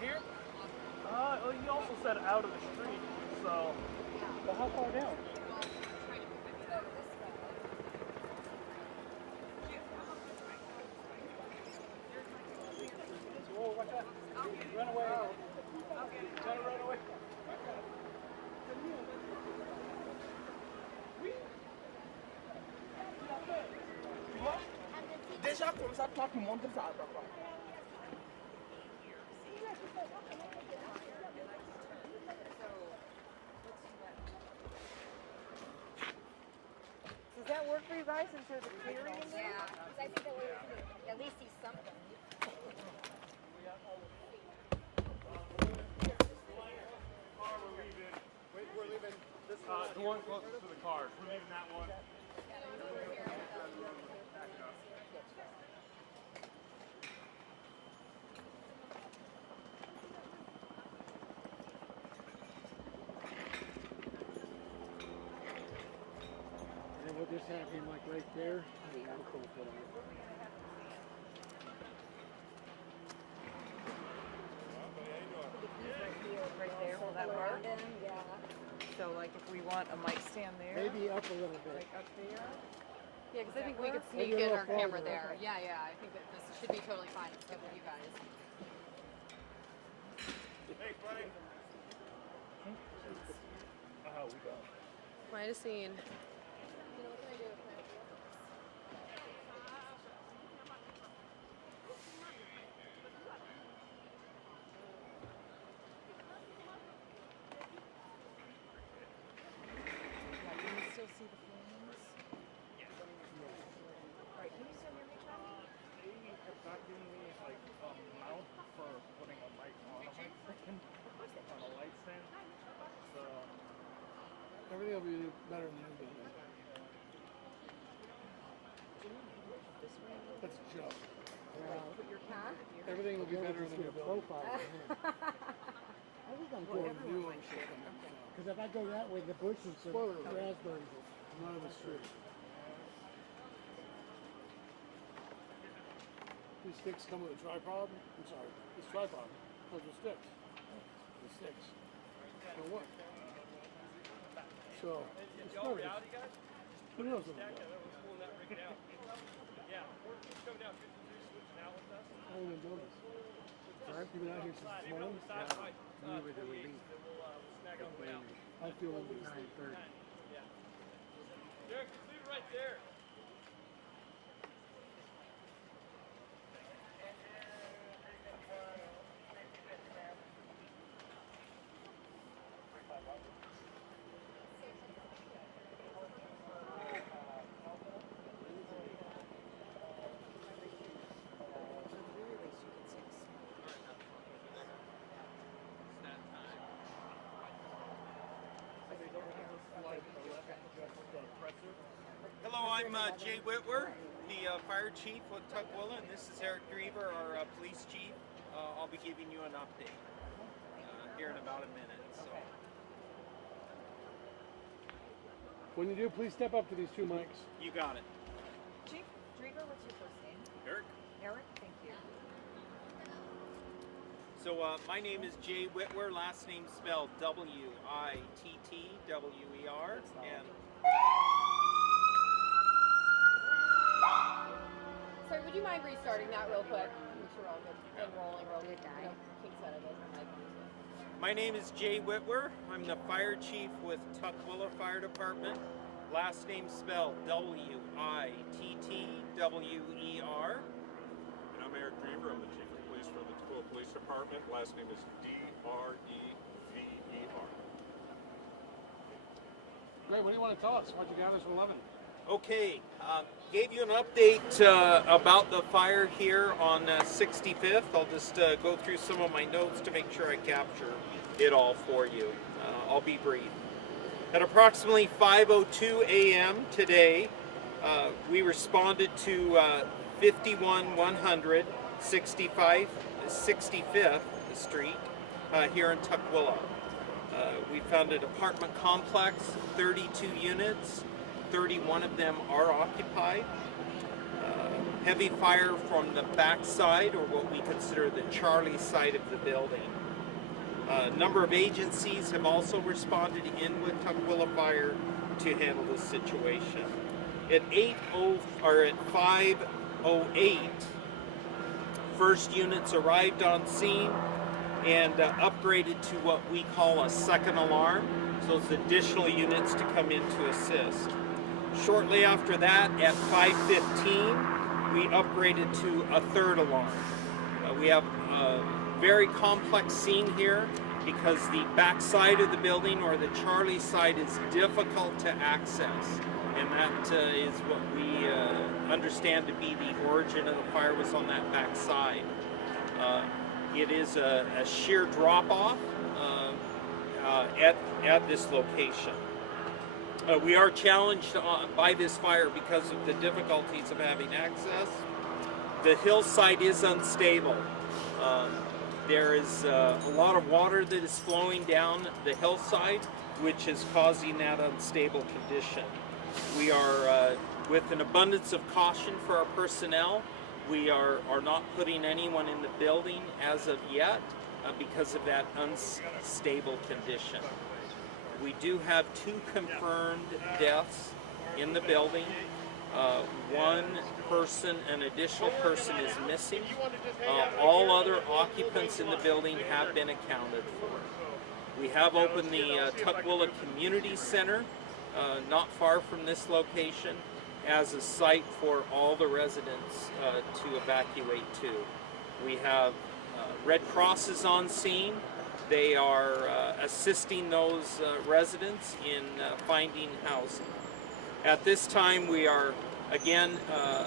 here? Well, you also said out of the street, so. Well, how far down? Whoa, watch out. Run away. Try to run away. Déjà comme ça, toi tu montres ça à papa. Does that work for you guys since there's a clearing in there? Yeah, because I think that way we can at least see something. We're leaving this one. The one closest to the cars. We're leaving that one. And we'll just have him like right there. Right there, will that work? Yeah. So like if we want a mic stand there? Maybe up a little bit. Like up there? Yeah, because I think we could sneak Maybe a in little our camera farther. there. Yeah, I think that this should be totally fine. It's good with you guys. Hey, buddy. We go. Quite a scene. Yeah, can you still see the flames? Right, can you still hear me, Charlie? They have not given me like a mount for putting a mic on a mic stand, on a light stand. So Everything will be better than you did. That's a joke. Everything will be better than your profile. I think I'm going new on shit. Because if I go that way, the bushes are raspberries. None of the street. These sticks come with a tripod. I'm sorry. This tripod comes with sticks. The sticks. For what? So, it's part of it. Who knows what it's about? I haven't even done this. Alright, you've been out here since this morning? Yeah. We were the relief. I feel like it's 9:30. Derek, just leave it right there. Hello, I'm Jay Whitwer, the fire chief with Tukwila, and this is Eric Drever, our police chief. I'll be giving you an update here in about a minute. So. When you do, please step up to these two mics. You got it. Chief Drever, what's your first name? Eric? Eric, thank you. So my name is Jay Whitwer, last name spelled Wittwer, and Sorry, would you mind restarting that real quick? Make sure we're all good and rolling real good. King said it doesn't like my name is Jay Whitwer. I'm the fire chief with Tukwila Fire Department. Last name spelled Wittwer. And I'm Eric Drever. I'm the chief of police for the Tukwila Police Department. Last name is Drever. Great, what do you want to tell us? Why'd you gather us from 11? Okay, gave you an update about the fire here on 65th. I'll just go through some of my notes to make sure I capture it all for you. I'll be brief. At approximately 5:02 a.m. today, we responded to 5100 65th Street here in Tukwila. We found an apartment complex, 32 units. 31 of them are occupied. heavy fire from the back side, or what we consider the Charlie side of the building. A number of agencies have also responded in with Tukwila Fire to handle this situation. At 5:08, first units arrived on scene and upgraded to what we call a second alarm. So there's additional units to come in to assist. Shortly after that, at 5:15, we upgraded to a third alarm. We have a very complex scene here because the back side of the building, or the Charlie side, is difficult to access. And that is what we understand to be the origin of the fire, was on that back side. It is a sheer drop-off at this location. We are challenged by this fire because of the difficulties of having access. The hillside is unstable. There is a lot of water that is flowing down the hillside, which is causing that unstable condition. We are, with an abundance of caution for our personnel, we are not putting anyone in the building as of yet because of that unstable condition. We do have 2 confirmed deaths in the building. One person, an additional person, is missing. All other occupants in the building have been accounted for. We have opened the Tukwila Community Center, not far from this location, as a site for all the residents to evacuate to. We have Red Crosses on scene. They are assisting those residents in finding housing. At this time, we are, again,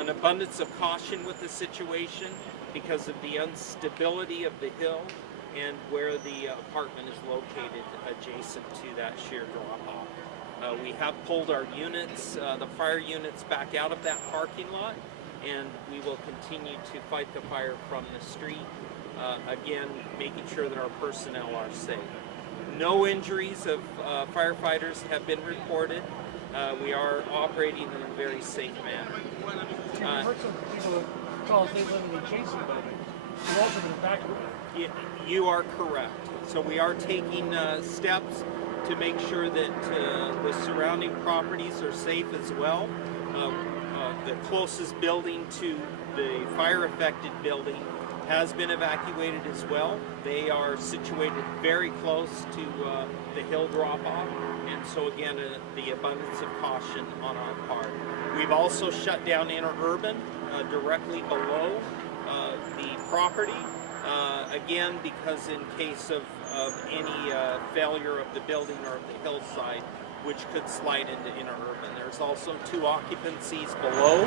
an abundance of caution with the situation because of the instability of the hill and where the apartment is located adjacent to that sheer drop-off. We have pulled our units, the fire units, back out of that parking lot, and we will continue to fight the fire from the street, again, making sure that our personnel are safe. No injuries of firefighters have been reported. We are operating in a very safe manner. I've heard some people call they live in the adjacent building. They've also been evacuated. You are correct. So we are taking steps to make sure that the surrounding properties are safe as well. The closest building to the fire-affected building has been evacuated as well. They are situated very close to the hill drop-off, and so again, the abundance of caution on our part. We've also shut down interurban directly below the property, again, because in case of any failure of the building or of the hillside, which could slide into interurban. There's also 2 occupancies below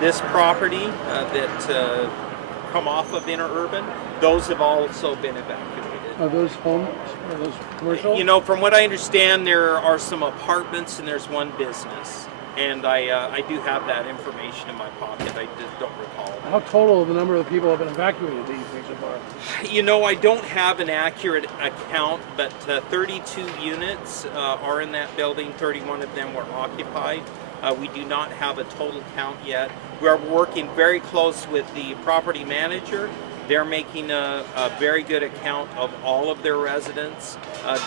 this property that come off of interurban. Those have also been evacuated. Are those homes? Are those commercial? You know, from what I understand, there are some apartments and there's one business. And I do have that information in my pocket. I just don't recall. How total of the number of people have been evacuated do you think so far? You know, I don't have an accurate account, but 32 units are in that building. 31 of them were occupied. We do not have a total count yet. We are working very close with the property manager. They're making a very good account of all of their residents,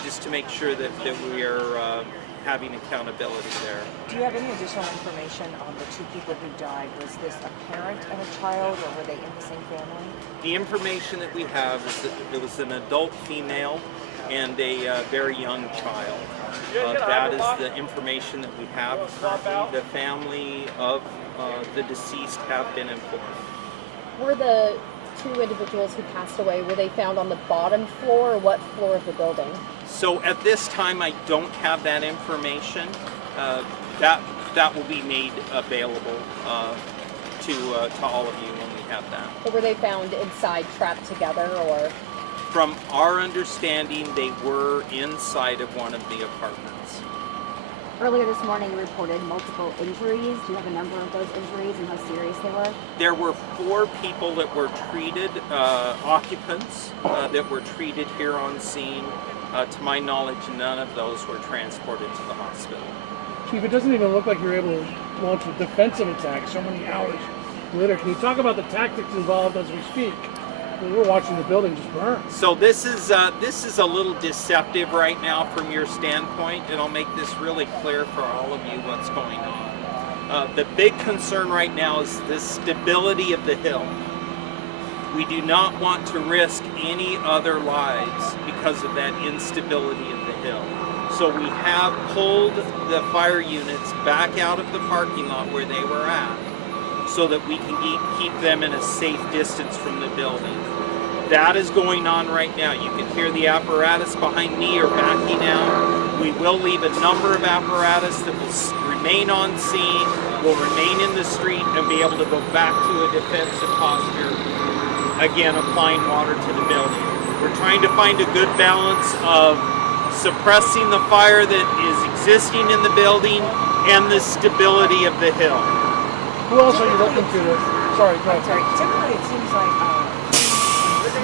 just to make sure that we are having accountability there. Do you have any additional information on the 2 people who died? Was this a parent and a child, or were they in the same family? The information that we have is that there was an adult female and a very young child. That is the information that we have currently. The family of the deceased have been informed. Were the 2 individuals who passed away, were they found on the bottom floor, or what floor of the building? So at this time, I don't have that information. That will be made available to all of you when we have that. Or were they found inside, trapped together, or? From our understanding, they were inside of one of the apartments. Earlier this morning, you reported multiple injuries. Do you have a number of those injuries and how serious they were? There were 4 people that were treated, occupants that were treated here on scene. To my knowledge, none of those were transported to the hospital. Chief, it doesn't even look like you're able to launch a defensive attack so many hours Later, can you talk about the tactics involved as we speak? I mean, we're watching the building just burn. So this is a little deceptive right now from your standpoint, and I'll make this really clear for all of you what's going on. The big concern right now is the stability of the hill. We do not want to risk any other lives because of that instability of the hill. So we have pulled the fire units back out of the parking lot where they were at so that we can keep them in a safe distance from the building. That is going on right now. You can hear the apparatus behind me are backing out. We will leave a number of apparatus that will remain on scene, will remain in the street, and be able to go back to a defensive posture, again applying water to the building. We're trying to find a good balance of suppressing the fire that is existing in the building and the stability of the hill. Who else are you looking to? Sorry, go ahead. Sorry, typically it seems like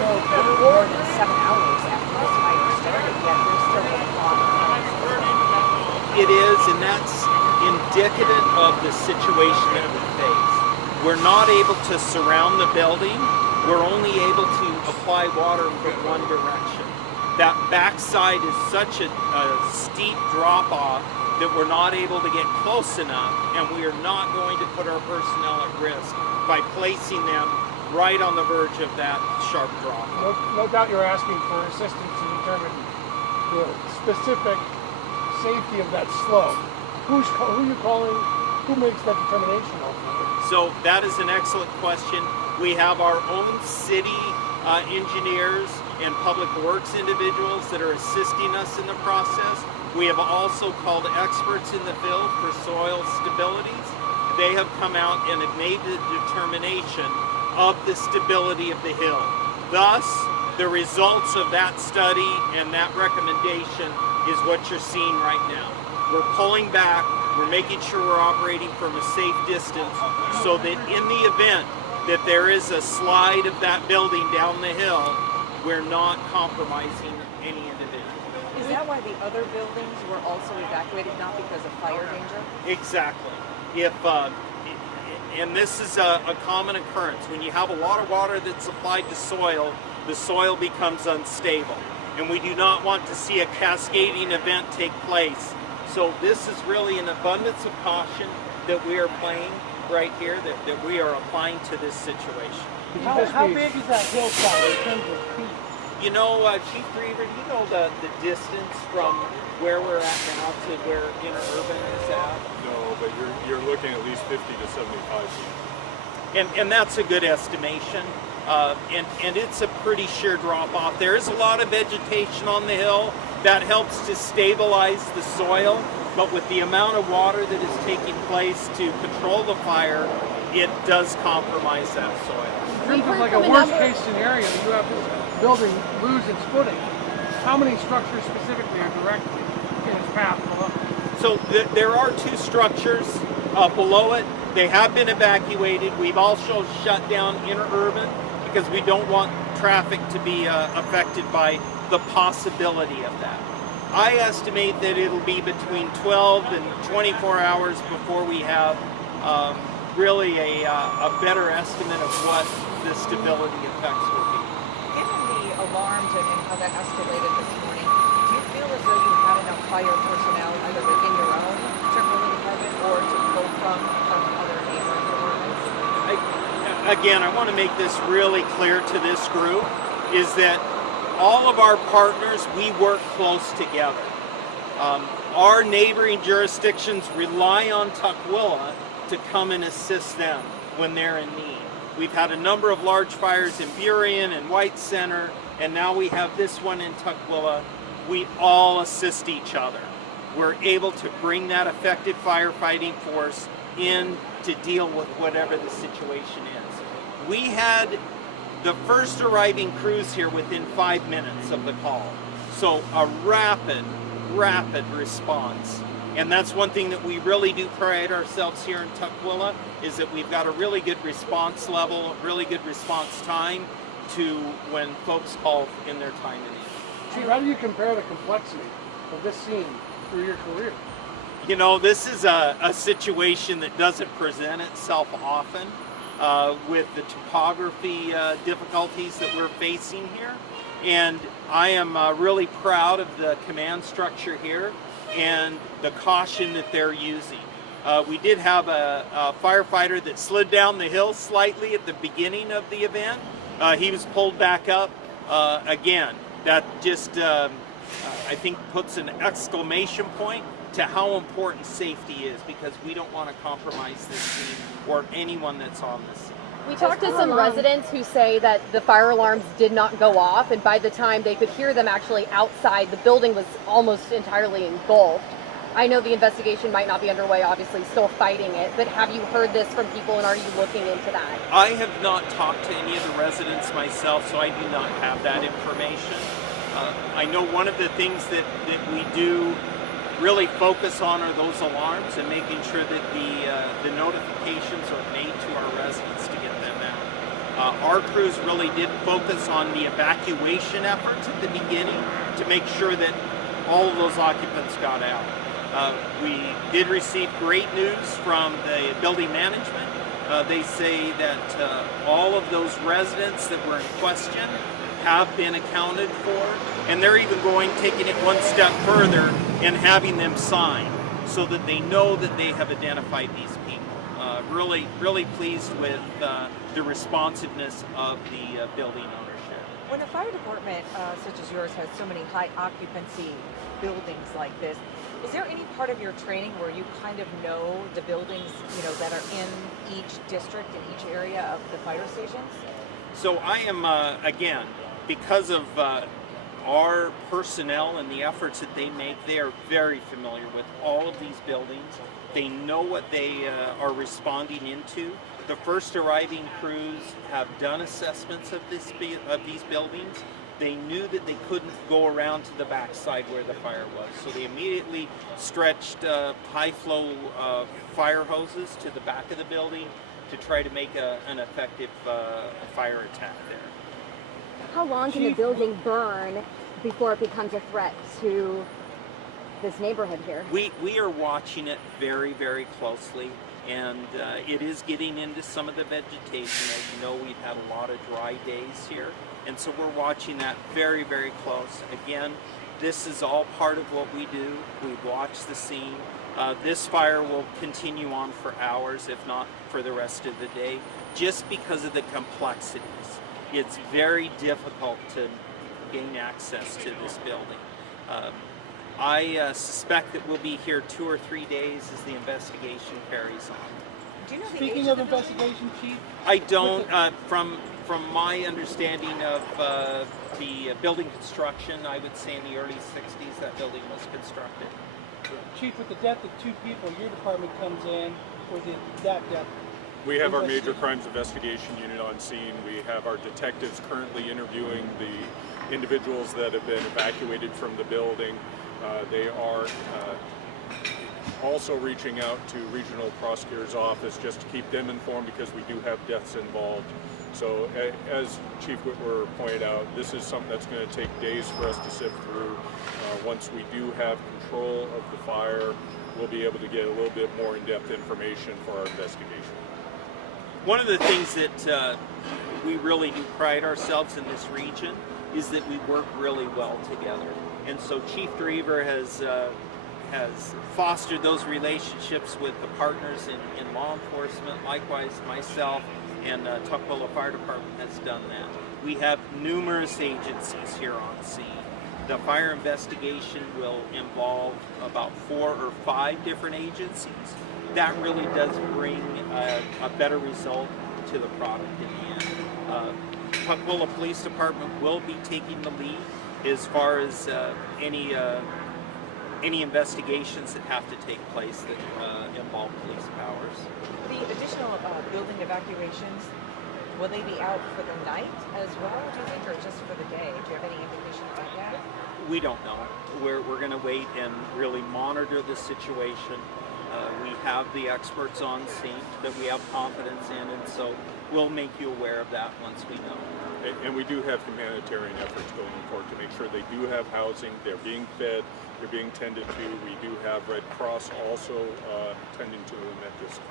no more than 7 hours after this fire started, yet there's still a lot of fires. It is, and that's indicative of the situation that we face. We're not able to surround the building. We're only able to apply water from one direction. That backside is such a steep drop off that we're not able to get close enough, and we are not going to put our personnel at risk by placing them right on the verge of that sharp drop. No doubt you're asking for assistance to determine the specific safety of that slope. Who are you calling? Who makes that determination ultimately? So that is an excellent question. We have our own city engineers and public works individuals that are assisting us in the process. We have also called experts in the field for soil stabilities. They have come out and have made the determination of the stability of the hill. Thus, the results of that study and that recommendation is what you're seeing right now. We're pulling back, we're making sure we're operating from a safe distance so that in the event that there is a slide of that building down the hill, we're not compromising any individual. Is that why the other buildings were also evacuated, not because of fire danger? Exactly. And this is a common occurrence. When you have a lot of water that's applied to soil, the soil becomes unstable. And we do not want to see a cascading event take place. So this is really an abundance of caution that we are playing right here, that we are applying to this situation. How big is that hillside in terms of feet? You know, Chief Drever, do you know the distance from where we're at now to where interurban is at? No, but you're looking at least 50 to 75 feet. And that's a good estimation. And it's a pretty sheer drop off. There is a lot of vegetation on the hill that helps to stabilize the soil, but with the amount of water that is taking place to control the fire, it does compromise that soil. In terms of like a worst case scenario, you have this building lose its footing. How many structures specifically are directly in its path below? So there are 2 structures below it. They have been evacuated. We've also shut down interurban because we don't want traffic to be affected by the possibility of that. I estimate that it'll be between 12 and 24 hours before we have really a better estimate of what the stability effects will be. Given the alarms and how that escalated this morning, do you feel as though you had enough fire personnel either within your own particular department or to pull from other neighboring departments? Again, I want to make this really clear to this group, is that all of our partners, we work close together. Our neighboring jurisdictions rely on Tukwila to come and assist them when they're in need. We've had a number of large fires in Burien and White Center, and now we have this one in Tukwila. We all assist each other. We're able to bring that effective firefighting force in to deal with whatever the situation is. We had the first arriving crews here within 5 minutes of the call. So a rapid response. And that's one thing that we really do pride ourselves here in Tukwila, is that we've got a really good response level, really good response time to when folks call in their time of need. Chief, how do you compare the complexity of this scene through your career? You know, this is a situation that doesn't present itself often. with the topography difficulties that we're facing here. And I am really proud of the command structure here and the caution that they're using. We did have a firefighter that slid down the hill slightly at the beginning of the event. He was pulled back up again. That just, I think, puts an exclamation point to how important safety is, because we don't want to compromise this scene or anyone that's on this scene. We talked to some residents who say that the fire alarms did not go off, and by the time they could hear them actually outside, the building was almost entirely engulfed. I know the investigation might not be underway, obviously, still fighting it, but have you heard this from people, and are you looking into that? I have not talked to any of the residents myself, so I do not have that information. I know one of the things that we do really focus on are those alarms and making sure that the notifications are made to our residents to get them out. Our crews really did focus on the evacuation efforts at the beginning to make sure that all of those occupants got out. We did receive great news from the building management. They say that all of those residents that were in question have been accounted for, and they're even taking it one step further and having them sign so that they know that they have identified these people. Really pleased with the responsiveness of the building ownership. When a fire department such as yours has so many high occupancy buildings like this, is there any part of your training where you kind of know the buildings, that are in each district, in each area of the fire stations? So I am, again, because of our personnel and the efforts that they make, they are very familiar with all of these buildings. They know what they are responding into. The first arriving crews have done assessments of these buildings. They knew that they couldn't go around to the backside where the fire was, so they immediately stretched high flow fire hoses to the back of the building to try to make an effective fire attack there. How long can the building burn before it becomes a threat to this neighborhood here? We are watching it very, very closely, and it is getting into some of the vegetation. As you know, we've had a lot of dry days here, and so we're watching that very, very close. Again, this is all part of what we do. We watch the scene. This fire will continue on for hours, if not for the rest of the day, just because of the complexities. It's very difficult to gain access to this building. I suspect that we'll be here 2 or 3 days as the investigation carries on. Do you know the Speaking age of the building? investigation, Chief, I don't, from my understanding of the building construction, I would say in the early 60s that building was constructed. Chief, with the death of 2 people, your department comes in with that death. We have our major crimes investigation unit on scene. We have our detectives currently interviewing the individuals that have been evacuated from the building. They are also reaching out to regional prosecutor's office just to keep them informed, because we do have deaths involved. So as Chief Whitwer pointed out, this is something that's going to take days for us to sift through. Once we do have control of the fire, we'll be able to get a little bit more in-depth information for our investigation. One of the things that we really do pride ourselves in this region is that we work really well together. And so Chief Drever has fostered those relationships with the partners in law enforcement. Likewise, myself and Tukwila Fire Department has done that. We have numerous agencies here on scene. The fire investigation will involve about 4 or 5 different agencies. That really does bring a better result to the product in the end. Tukwila Police Department will be taking the lead as far as any investigations that have to take place that involve police powers. The additional building evacuations, will they be out for the night as well, do you think, or just for the day? Do you have any indication about that? We don't know. We're going to wait and really monitor the situation. We have the experts on scene that we have confidence in, and so we'll make you aware of that once we know. And we do have humanitarian efforts going forward to make sure they do have housing, they're being fed, they're being tended to. We do have Red Cross also tending to them at this time.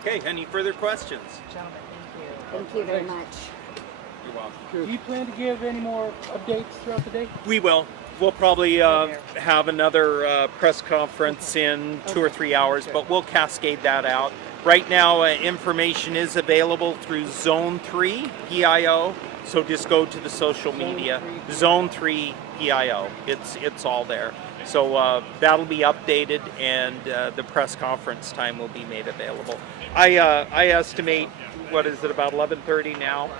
Okay, any further questions? Gentlemen, thank you. Thank you very much. You're welcome. Do you plan to give any more updates throughout the day? We will. We'll probably have another press conference in 2 or 3 hours, but we'll cascade that out. Right now, information is available through Zone 3 PIO, so just go to the social media. Zone 3 PIO. It's all there. So that'll be updated, and the press conference time will be made available. I estimate, what is it, about 11:30 now?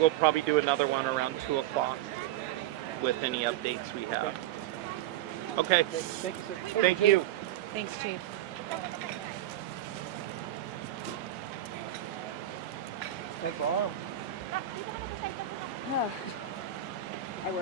We'll probably do another one around 2 o'clock with any updates we have. Okay. Thank you, sir. Thank you. Thanks, Chief. Thanks, Laura. Oh.